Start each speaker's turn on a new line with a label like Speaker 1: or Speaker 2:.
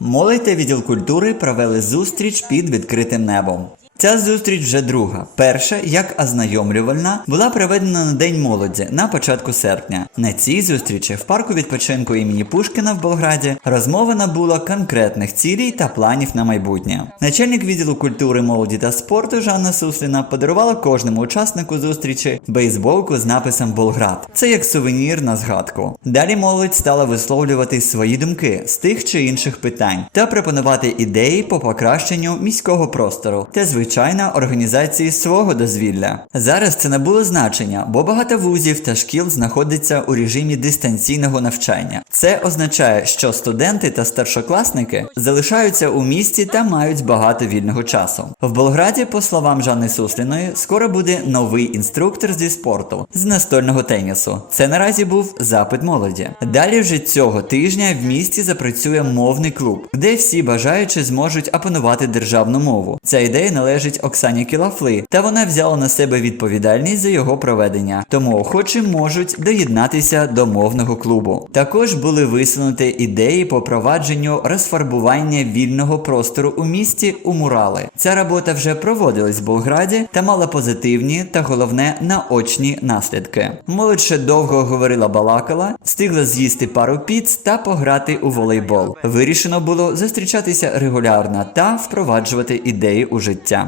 Speaker 1: Молодь та відділ культури провели зустріч під відкритим небом. Ця зустріч вже друга. Перша, як ознайомлювальна, була проведена на День молоді на початку серпня. На цій зустрічі в парку відпочинку імені Пушкіна в Болграді розмова набула конкретних цілей та планів на майбутнє. Начальник відділу культури, молоді та спорту Жанна Сусліна подарувала кожному учаснику зустрічі бейсболку з написом Болград. Це як сувенір на згадку. Далі молодь стала висловлювати свої думки з тих чи інших питань та пропонувати ідеї по покращенню міського простору та звичайно організації свого дозвілля. Зараз це набуло значення, бо багато вузів та шкіл знаходяться у режимі дистанційного навчання. Це означає, що студенти та старшокласники залишаються у місті та мають багато вільного часу. В Болграді, по словам Жанни Сусліної, скоро буде новий інструктор зі спорту з настольного тенісу. Це наразі був запит молоді. Далі вже цього тижня в місті запрацює мовний клуб, де всі бажаючі зможуть опанувати державну мову. Ця ідея належить Оксані Кілафли, та вона взяла на себе відповідальність за його проведення. Тому охочі можуть доєднатися до мовного клубу. Також були висунуті ідеї по провадженню розфарбування вільного простору у місті у мурали. Ця робота вже проводилась в Болграді та мала позитивні та головне наочні наслідки. Молодь ще довго говорила балакала, встигла з'їсти пару піц та пограти у волейбол. Вирішено було зустрічатися регулярно та впроваджувати ідеї у життя.